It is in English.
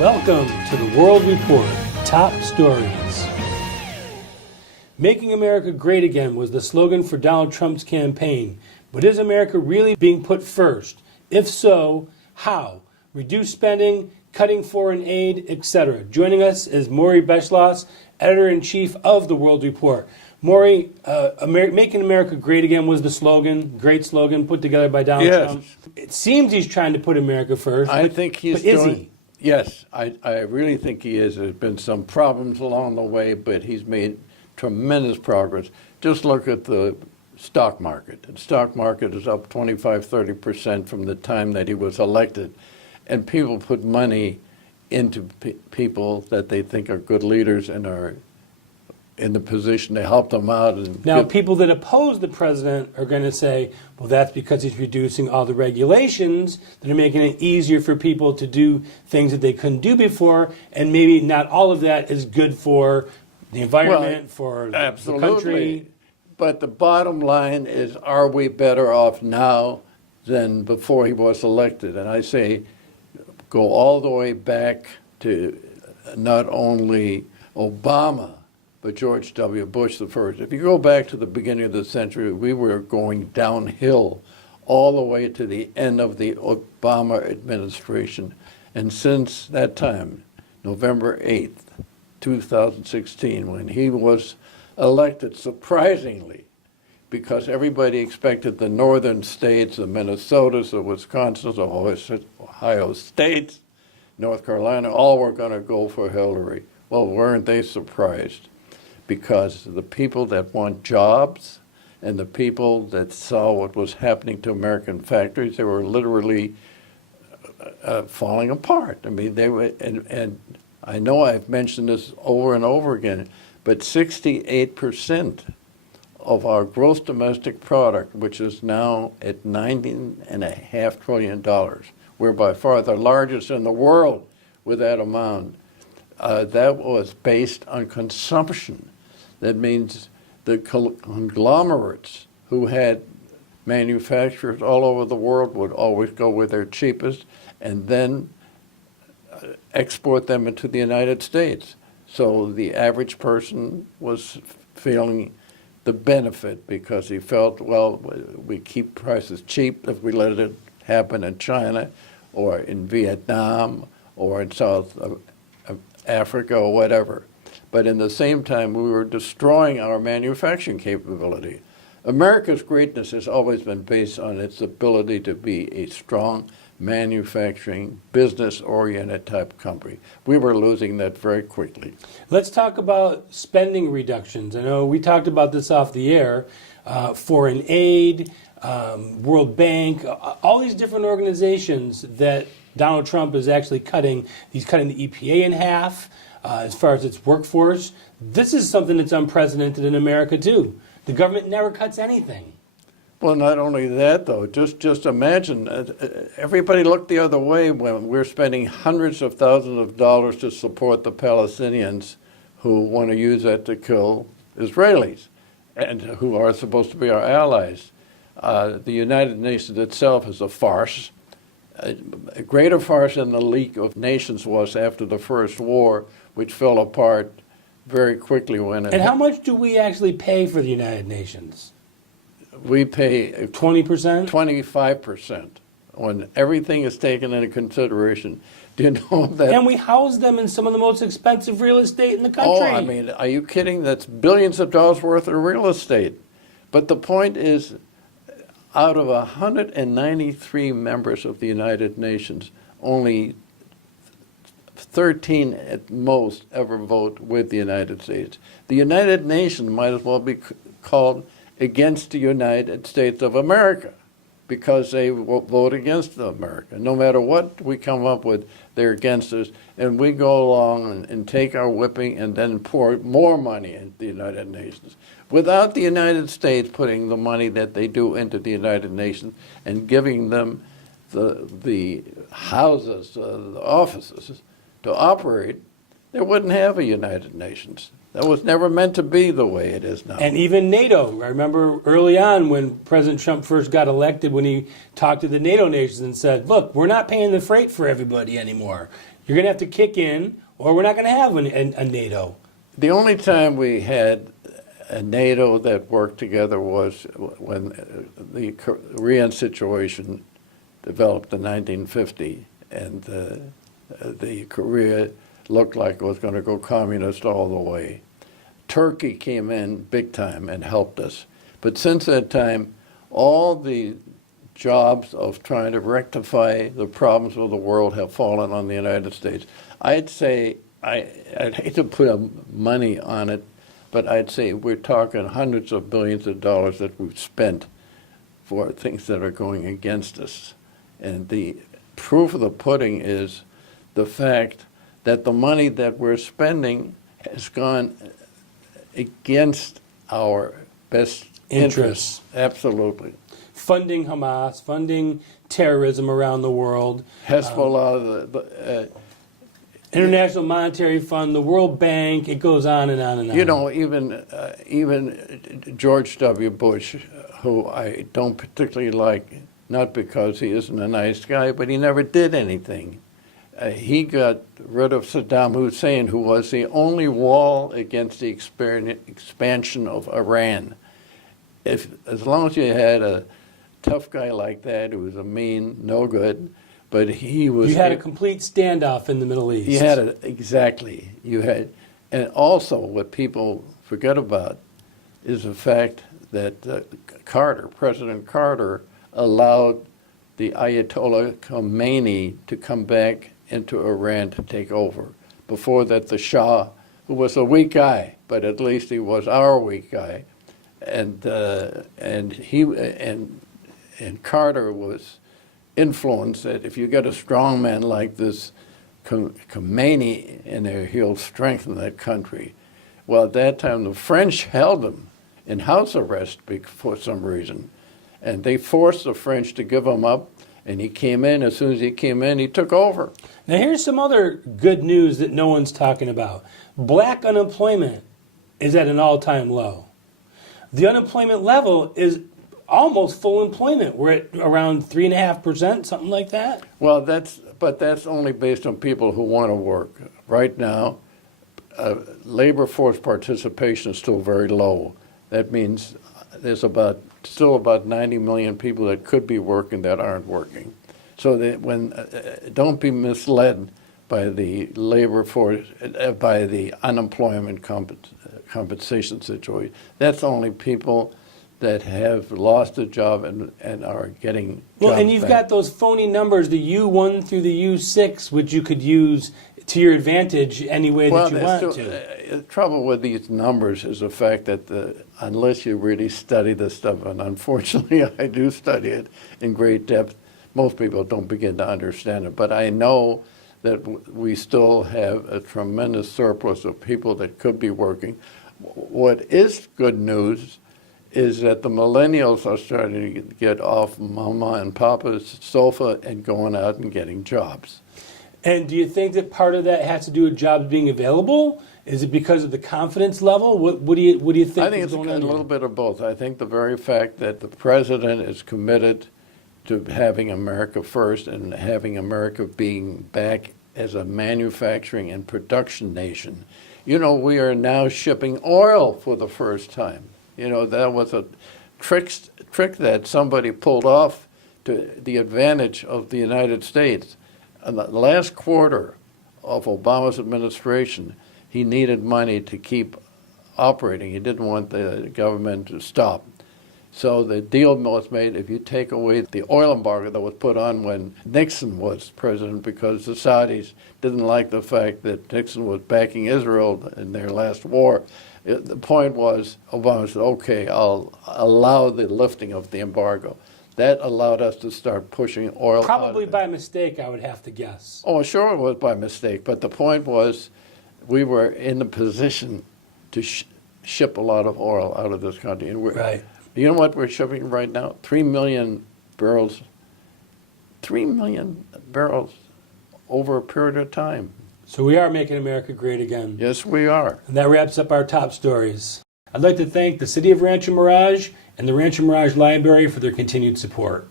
Welcome to the World Report Top Stories. Making America Great Again was the slogan for Donald Trump's campaign. But is America really being put first? If so, how? Reduce spending, cutting foreign aid, etc. Joining us is Maury Beschloss, Editor-in-Chief of the World Report. Maury, Making America Great Again was the slogan, great slogan put together by Donald Trump. It seems he's trying to put America first. I think he's but is he? Yes, I really think he is. There's been some problems along the way, but he's made tremendous progress. Just look at the stock market. The stock market is up 25-30% from the time that he was elected. And people put money into people that they think are good leaders and are in the position to help them out. And now, people that oppose the president are going to say, well, that's because he's reducing all the regulations that are making it easier for people to do things that they couldn't do before, and maybe not all of that is good for the environment, for the country. But the bottom line is, are we better off now than before he was elected? And I say, go all the way back to not only Obama, but George W. Bush the first. If you go back to the beginning of the century, we were going downhill all the way to the end of the Obama administration. And since that time, November 8th, 2016, when he was elected, surprisingly, because everybody expected the northern states, the Minnesotas, the Wisconsins, the Ohio states, North Carolina, all were going to go for Hillary. Well, weren't they surprised? Because the people that want jobs and the people that saw what was happening to American factories, they were literally falling apart. I mean, they were, and I know I've mentioned this over and over again, but 68% of our gross domestic product, which is now at $19.5 trillion, we're by far the largest in the world with that amount. That was based on consumption. That means the conglomerates who had manufacturers all over the world would always go with their cheapest and then export them into the United States. So the average person was feeling the benefit because he felt, well, we keep prices cheap if we let it happen in China or in Vietnam or in South Africa or whatever. But in the same time, we were destroying our manufacturing capability. America's greatness has always been based on its ability to be a strong manufacturing, business-oriented type company. We were losing that very quickly. Let's talk about spending reductions. I know we talked about this off the air. Foreign aid, World Bank, all these different organizations that Donald Trump is actually cutting. He's cutting the EPA in half. As far as its workforce, this is something that's unprecedented in America too. The government never cuts anything. Well, not only that, though. Just imagine, everybody looked the other way when we're spending hundreds of thousands of dollars to support the Palestinians who want to use that to kill Israelis and who are supposed to be our allies. The United Nations itself is a farce. A greater farce than the League of Nations was after the First War, which fell apart very quickly when it... And how much do we actually pay for the United Nations? We pay 20%? 25% when everything is taken into consideration. Do you know that? And we house them in some of the most expensive real estate in the country. Oh, I mean, are you kidding? That's billions of dollars worth of real estate. But the point is, out of 193 members of the United Nations, only 13 at most ever vote with the United States. The United Nations might as well be called against the United States of America because they vote against America. No matter what we come up with, they're against us, and we go along and take our whipping and then pour more money into the United Nations. Without the United States putting the money that they do into the United Nations and giving them the houses, the offices to operate, they wouldn't have a United Nations. That was never meant to be the way it is now. And even NATO. I remember early on when President Trump first got elected, when he talked to the NATO nations and said, look, we're not paying the freight for everybody anymore. You're going to have to kick in, or we're not going to have a NATO. The only time we had a NATO that worked together was when the Korean situation developed in 1950, and the Korea looked like it was going to go communist all the way. Turkey came in big time and helped us. But since that time, all the jobs of trying to rectify the problems of the world have fallen on the United States. I'd say, I'd hate to put money on it, but I'd say we're talking hundreds of billions of dollars that we've spent for things that are going against us. And the proof of the pudding is the fact that the money that we're spending has gone against our best interests. Absolutely. Funding Hamas, funding terrorism around the world. Hezbollah, International Monetary Fund, the World Bank, it goes on and on and on. You know, even George W. Bush, who I don't particularly like, not because he isn't a nice guy, but he never did anything. He got rid of Saddam Hussein, who was the only wall against the expansion of Iran. As long as you had a tough guy like that who was a mean, no good, but he was... You had a complete standoff in the Middle East. You had exactly. You had, and also what people forget about is the fact that President Carter, allowed the Ayatollah Khomeini to come back into Iran to take over. Before that, the Shah, who was a weak guy, but at least he was our weak guy, and Carter was influenced that if you get a strong man like this Khomeini in there, he'll strengthen that country. Well, at that time, the French held him in house arrest for some reason, and they forced the French to give him up, and he came in. As soon as he came in, he took over. Now, here's some other good news that no one's talking about. Black unemployment is at an all-time low. The unemployment level is almost full employment. We're at around 3.5%, something like that. Well, that's only based on people who want to work. Right now, labor force participation is still very low. That means there's still about 90 million people that could be working that aren't working. So that don't be misled by the labor force, by the unemployment compensation situation. That's only people that have lost a job and are getting well, jobs and you've back. got those phony numbers, the U1 through the U6, which you could use to your advantage any way that you want to. The trouble with these numbers is the fact that unless you really study this stuff, and unfortunately I do study it in great depth, most people don't begin to understand it. But I know that we still have a tremendous surplus of people that could be working. What is good news is that the millennials are starting to get off mama and papa's sofa and going out and getting jobs. And do you think that part of that has to do with jobs being available? Is it because of the confidence level? What do you think? I think it's a little bit of both. I think the very fact that the president is committed to having America first and having America being back as a manufacturing and production nation. You know, we are now shipping oil for the first time. You know, that was a trick that somebody pulled off to the advantage of the United States. In the last quarter of Obama's administration, he needed money to keep operating. He didn't want the government to stop. So the deal was made, if you take away the oil embargo that was put on when Nixon was president, because the Saudis didn't like the fact that Nixon was backing Israel in their last war. The point was, Obama said, okay, I'll allow the lifting of the embargo. That allowed us to start pushing oil Probably out by mistake, I would have to guess. Oh, sure it was by mistake, but the point was we were in the position to ship a lot of oil out of this country. And right. You know what we're shipping right now? 3 million barrels. 3 million barrels over a period of time. So we are making America great again. Yes, we are. And that wraps up our top stories. I'd like to thank the City of Rancho Mirage and the Rancho Mirage Library for their continued support.